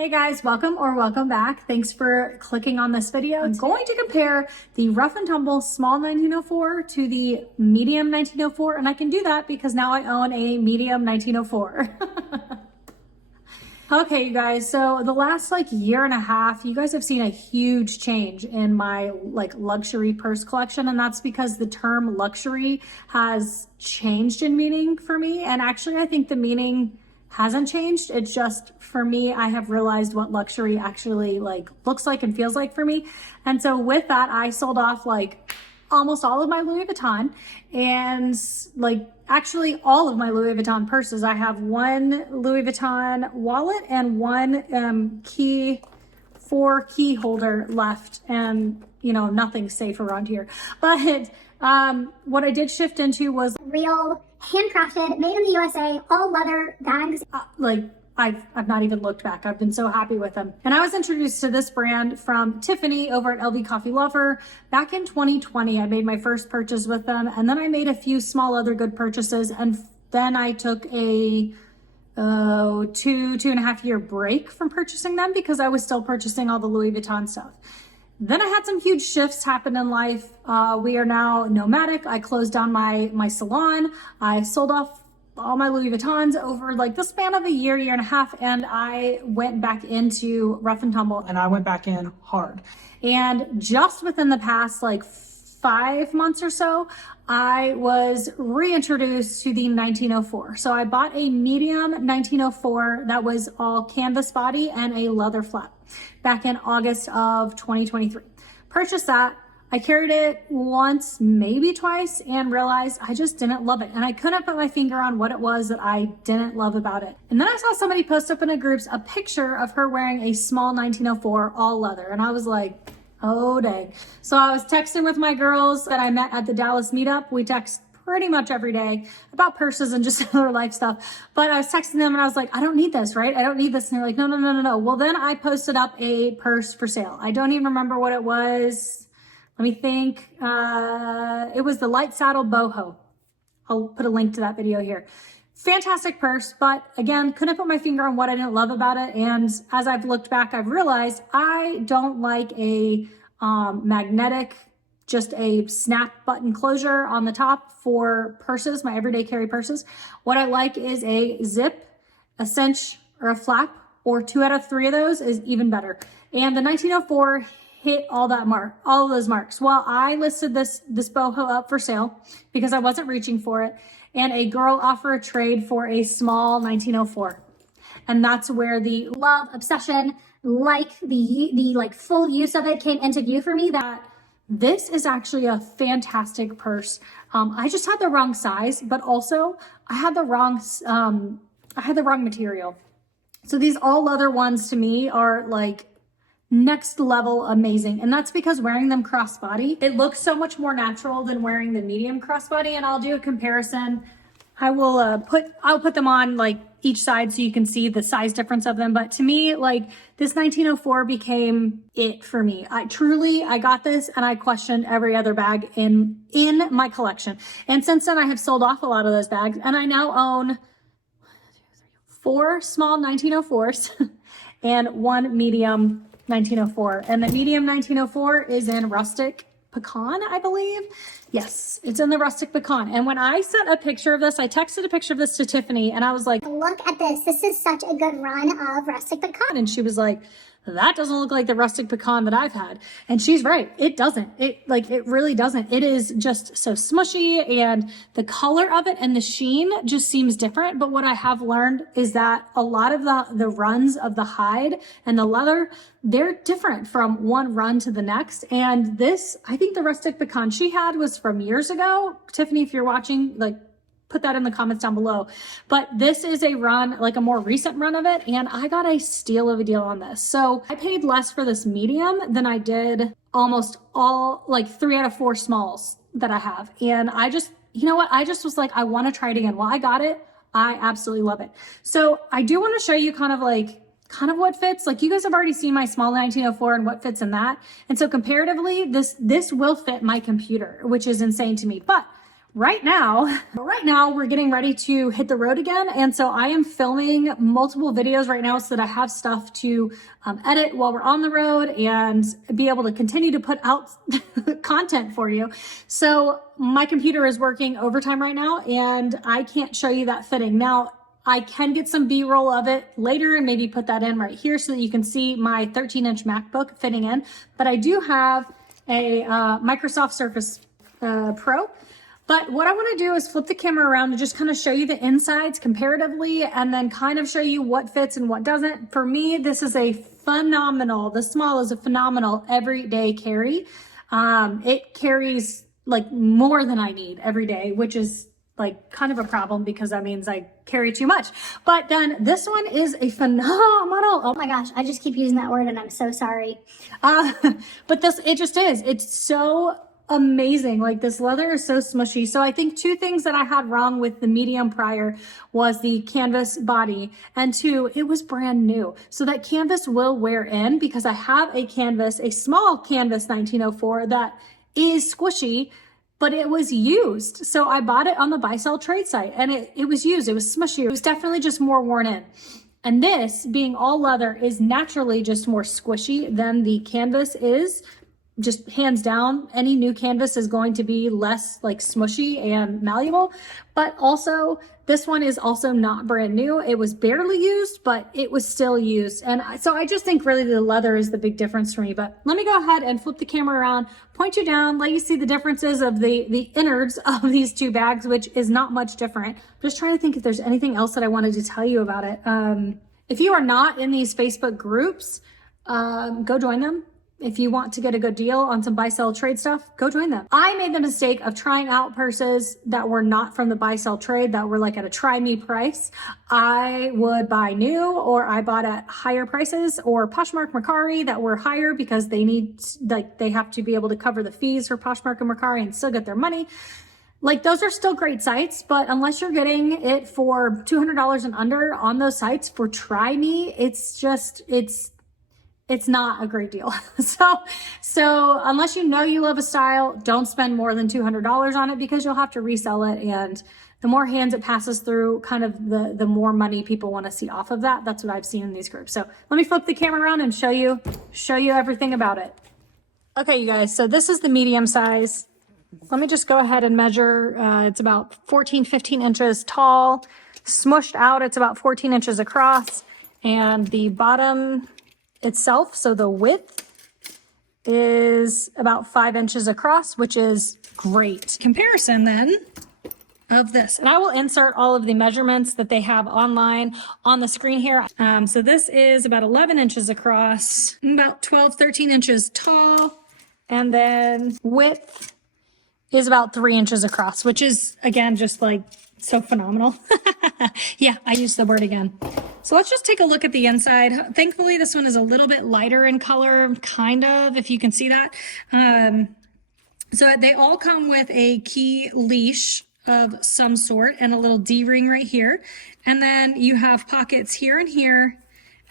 Hey guys, welcome or welcome back. Thanks for clicking on this video. I'm going to compare the Rough and Tumble small 1904 to the medium 1904, and I can do that because now I own a medium 1904. Okay, you guys, so the last year and a half, you guys have seen a huge change in my luxury purse collection, and that's because the term luxury has changed in meaning for me. And actually, I think the meaning hasn't changed. It's just, for me, I have realized what luxury actually looks like and feels like for me. And so with that, I sold off almost all of my Louis Vuitton and actually all of my Louis Vuitton purses. I have one Louis Vuitton wallet and one key holder left, and nothing's safe around here. But what I did shift into was real, handcrafted, made in the USA, all leather bags. I've not even looked back. I've been so happy with them. And I was introduced to this brand from Tiffany over at LV Coffee Lover back in 2020. I made my first purchase with them, and then I made a few small other good purchases, and then I took a two and a half year break from purchasing them because I was still purchasing all the Louis Vuitton stuff. Then I had some huge shifts happen in life. We are now nomadic. I closed down my salon. I sold off all my Louis Vuittons over the span of a year and a half, and I went back into Rough and Tumble. And I went back in hard. And just within the past 5 months or so, I was reintroduced to the 1904. So I bought a medium 1904 that was all canvas body and a leather flap back in August of 2023. Purchased that. I carried it once, maybe twice, and realized I just didn't love it. And I couldn't put my finger on what it was that I didn't love about it. And then I saw somebody post up in a group a picture of her wearing a small 1904 all leather. And I was like, oh dang. So I was texting with my girls that I met at the Dallas meetup. We text pretty much every day about purses and just other life stuff. But I was texting them and I was like, I don't need this, right? I don't need this. And they're like, no. Well, then I posted up a purse for sale. I don't even remember what it was. Let me think. It was the Light Saddle Boho. I'll put a link to that video here. Fantastic purse, but again, couldn't put my finger on what I didn't love about it. And as I've looked back, I've realized I don't like a magnetic, just a snap button closure on the top for purses, my everyday carry purses. What I like is a zip, a cinch, or a flap, or 2 out of 3 of those is even better. And the 1904 hit all of those marks. Well, I listed this boho up for sale because I wasn't reaching for it, and a girl offered a trade for a small 1904. And that's where the love, obsession, the full use of it came into view for me. That this is actually a fantastic purse. I just had the wrong size, but also I had the wrong material. So these all leather ones to me are next level amazing. And that's because wearing them crossbody, it looks so much more natural than wearing the medium crossbody. And I'll do a comparison. I'll put them on each side so you can see the size difference of them. But to me, this 1904 became it for me. I got this and I questioned every other bag in my collection. And since then I have sold off a lot of those bags, and I now own 4 small 1904s and 1 medium 1904. And the medium 1904 is in rustic pecan, I believe. Yes, it's in the rustic pecan. And when I sent a picture of this, I texted a picture of this to Tiffany, and I was like, look at this. This is such a good run of rustic pecan. And she was like, that doesn't look like the rustic pecan that I've had. And she's right. It doesn't. It really doesn't. It is just so smushy, and the color of it and the sheen just seems different. But what I have learned is that a lot of the runs of the hide and the leather, they're different from one run to the next. And this, I think the rustic pecan she had was from years ago. Tiffany, if you're watching, put that in the comments down below. But this is a run, a more recent run of it, and I got a steal of a deal on this. So I paid less for this medium than I did almost all 3 out of 4 smalls that I have. And I just, I just was like, I want to try it again. Well, I got it. I absolutely love it. So I do want to show you kind of what fits. You guys have already seen my small 1904 and what fits in that. And so comparatively, this will fit my computer, which is insane to me. But right now we're getting ready to hit the road again. And so I am filming multiple videos right now so that I have stuff to edit while we're on the road and be able to continue to put out content for you. So my computer is working overtime right now and I can't show you that fitting. Now, I can get some B-roll of it later and maybe put that in right here so that you can see my 13-inch MacBook fitting in. But I do have a Microsoft Surface Pro. But what I want to do is flip the camera around and just kind of show you the insides comparatively and then kind of show you what fits and what doesn't. For me, this is a phenomenal, the small is a phenomenal everyday carry. It carries like more than I need every day, which is like kind of a problem because that means I carry too much. But then this one is a phenomenal. Oh my gosh, I just keep using that word and I'm so sorry. But this, it just is. It's so amazing. Like this leather is so smushy. So I think two things that I had wrong with the medium prior was the canvas body, and two, it was brand new. So that canvas will wear in because I have a canvas, a small canvas 1904 that is squishy, but it was used. So I bought it on the buy sell trade site and it was used. It was smushy. It was definitely just more worn in. And this being all leather is naturally just more squishy than the canvas is. Just hands down, any new canvas is going to be less like smushy and malleable, but also this one is also not brand new. It was barely used, but it was still used. And so I just think really the leather is the big difference for me. But let me go ahead and flip the camera around, point you down, let you see the differences of the innards of these two bags, which is not much different. I'm just trying to think if there's anything else that I wanted to tell you about it. If you are not in these Facebook groups, go join them. If you want to get a good deal on some buy, sell, trade stuff, go join them. I made the mistake of trying out purses that were not from the buy, sell, trade, that were like at a try me price. I would buy new, or I bought at higher prices, or Poshmark, Mercari that were higher because they need, like, they have to be able to cover the fees for Poshmark and Mercari and still get their money. Like, those are still great sites, but unless you're getting it for $200 and under on those sites for try me, it's not a great deal. So unless you know you love a style, don't spend more than $200 on it because you'll have to resell it. And the more hands it passes through, kind of the more money people want to see off of that. That's what I've seen in these groups. So let me flip the camera around and show you everything about it. Okay, you guys, so this is the medium size. Let me just go ahead and measure. It's about 15 inches tall. Smushed out, it's about 14 inches across. And the bottom itself, so the width is about 5 inches across, which is great. Comparison then of this, and I will insert all of the measurements that they have online on the screen here. So this is about 11 inches across, about 13 inches tall, and then width is about 3 inches across, which is, again, just like so phenomenal. Yeah, I used the word again. So let's just take a look at the inside. Thankfully, this one is a little bit lighter in color, kind of, if you can see that. So they all come with a key leash of some sort and a little D-ring right here. And then you have pockets here and here,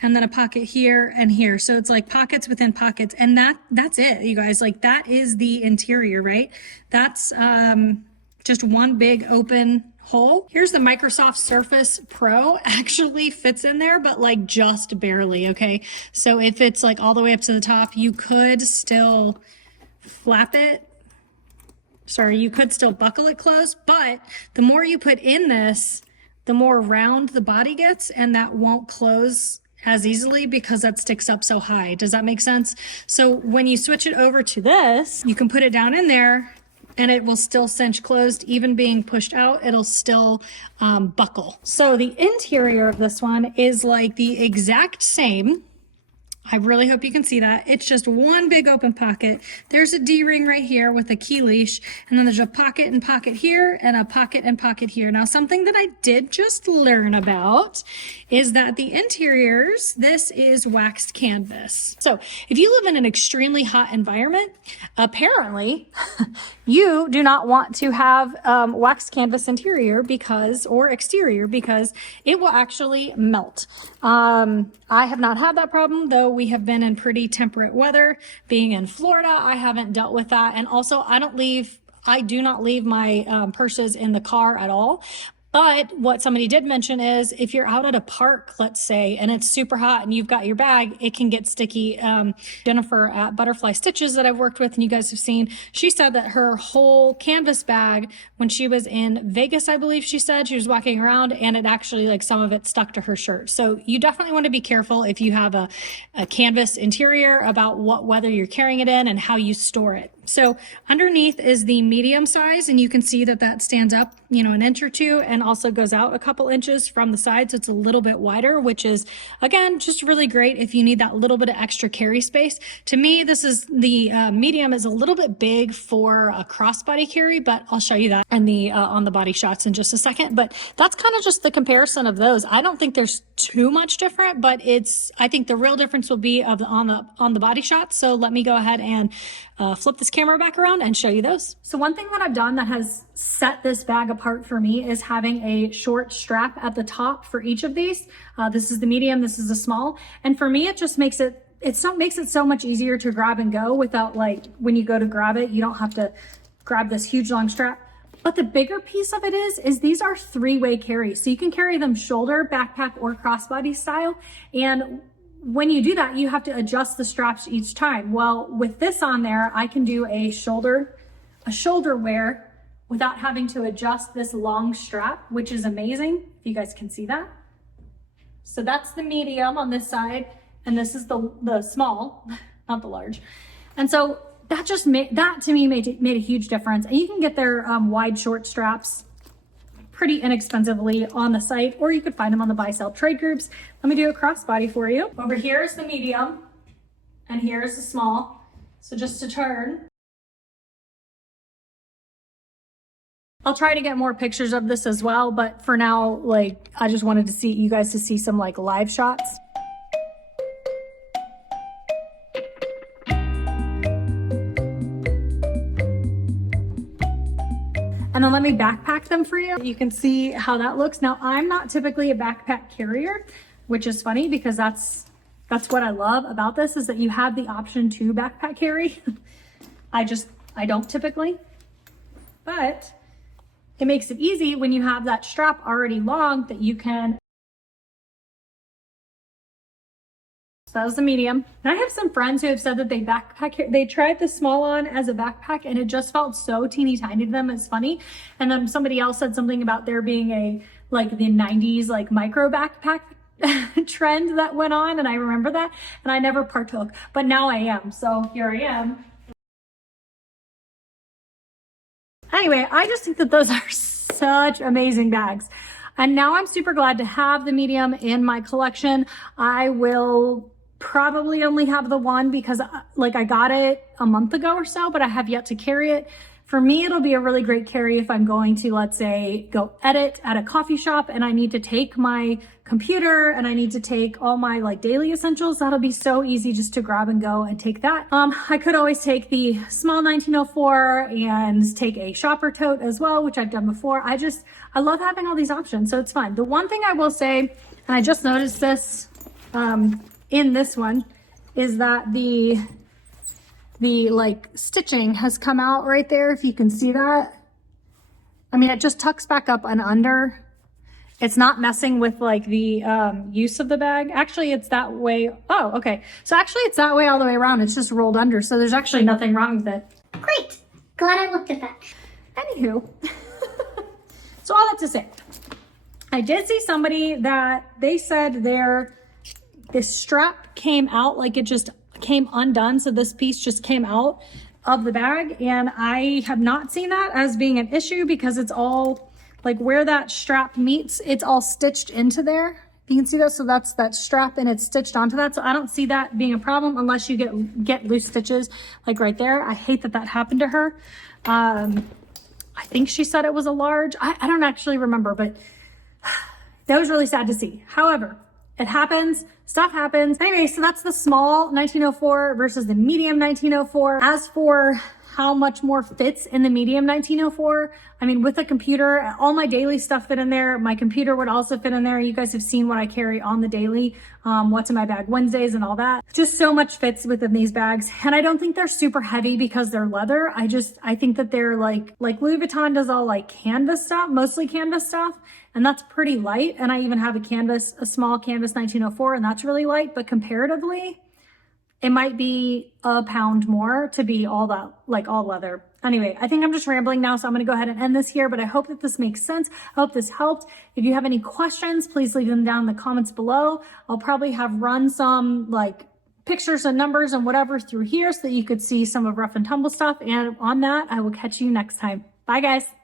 and then a pocket here and here. So it's like pockets within pockets. And that's it, you guys. Like, that is the interior, right? That's just one big open hole. Here's the Microsoft Surface Pro, actually fits in there, but like just barely, okay? So if it's like all the way up to the top, you could still flap it. Sorry, you could still buckle it closed, but the more you put in this, the more round the body gets, and that won't close as easily because that sticks up so high. Does that make sense? So when you switch it over to this, you can put it down in there and it will still cinch closed. Even being pushed out, it'll still buckle. So the interior of this one is like the exact same. I really hope you can see that. It's just one big open pocket. There's a D-ring right here with a key leash, and then there's a pocket and pocket here, and a pocket and pocket here. Now, something that I did just learn about is that the interiors, this is waxed canvas. So if you live in an extremely hot environment, apparently you do not want to have waxed canvas interior or exterior because it will actually melt. I have not had that problem, though we have been in pretty temperate weather. Being in Florida, I haven't dealt with that. And also, I don't leave I do not leave my purses in the car at all. But what somebody did mention is if you're out at a park, let's say, and it's super hot and you've got your bag, it can get sticky. Jennifer at Butterfly Stitches that I've worked with and you guys have seen, she said that her whole canvas bag, when she was in Vegas, I believe she said, she was walking around and it actually, like, some of it stuck to her shirt. So you definitely want to be careful if you have a canvas interior about what weather you're carrying it in and how you store it. So underneath is the medium size, and you can see that that stands up, you know, an inch or two, and also goes out a couple inches from the side. So it's a little bit wider, which is, again, just really great if you need that little bit of extra carry space. To me, this is the medium is a little bit big for a crossbody carry, but I'll show you that in the on the body shots in just a second. But that's kind of just the comparison of those. I don't think there's too much different, but I think the real difference will be on the body shots. So let me go ahead and flip this camera back around and show you those. So one thing that I've done that has set this bag apart for me is having a short strap at the top for each of these. This is the medium, this is the small. And for me, it just makes it so much easier to grab and go without, like, when you go to grab it, you don't have to grab this huge long strap. But the bigger piece of it is these are three-way carries. So you can carry them shoulder, backpack, or crossbody style. And when you do that, you have to adjust the straps each time. Well, with this on there, I can do a shoulder wear without having to adjust this long strap, which is amazing. If you guys can see that. So that's the medium on this side, and this is the small, not the large. And so that to me made a huge difference. And you can get their wide short straps pretty inexpensively on the site, or you could find them on the buy sell trade groups. Let me do a crossbody for you. Over here is the medium and here is the small. So just to turn, I'll try to get more pictures of this as well, but for now, like, I just wanted to you guys to see some, like, live shots. And then let me backpack them for you. You can see how that looks. Now, I'm not typically a backpack carrier, which is funny because that's what I love about this, is that you have the option to backpack carry. I don't typically, but it makes it easy when you have that strap already long that you can. So that was the medium. And I have some friends who have said that they tried the small on as a backpack and it just felt so teeny tiny to them. It's funny. And then somebody else said something about there being the 90s, like, micro backpack trend that went on. And I remember that, and I never partook, but now I am. So here I am. Anyway, I just think that those are such amazing bags. And now I'm super glad to have the medium in my collection. I will probably only have the one because, like, I got it a month ago or so, but I have yet to carry it. For me, it'll be a really great carry if I'm going to, let's say, go edit at a coffee shop and I need to take my computer and I need to take all my, like, daily essentials. That'll be so easy just to grab and go and take that. I could always take the small 1904 and take a shopper tote as well, which I've done before. I love having all these options, so it's fun. The one thing I will say, and I just noticed this in this one, is that the like stitching has come out right there, if you can see that. I mean, it just tucks back up and under. It's not messing with, like, the use of the bag. Actually, it's that way. Oh, okay. So actually it's that way all the way around. It's just rolled under. So there's actually nothing wrong with it. Great. Glad I looked at that. Anywho, so all that to say, I did see somebody that they said this strap came out, like, it just came undone. So this piece just came out of the bag, and I have not seen that as being an issue because it's all, like, where that strap meets, it's all stitched into there. You can see that. So that's that strap and it's stitched onto that. So I don't see that being a problem unless you get loose stitches, like right there. I hate that happened to her. I think she said it was a large. I don't actually remember, but that was really sad to see. However, It happens. Stuff happens. Anyway, so that's the small 1904 versus the medium 1904. As for how much more fits in the medium 1904, I mean, with a computer, all my daily stuff fit in there. My computer would also fit in there. You guys have seen what I carry on the daily, what's in my bag Wednesdays and all that. Just so much fits within these bags. And I don't think they're super heavy because they're leather. I think that they're like Louis Vuitton does all like canvas stuff, mostly canvas stuff. And that's pretty light. And I even have a small canvas 1904, and that's really light, but comparatively, it might be a pound more to be all that, like all leather. Anyway, I think I'm just rambling now, so I'm going to go ahead and end this here, but I hope that this makes sense. I hope this helped. If you have any questions, please leave them down in the comments below. I'll probably have run some like pictures and numbers and whatever through here so that you could see some of Rough and Tumble stuff. And on that, I will catch you next time. Bye guys.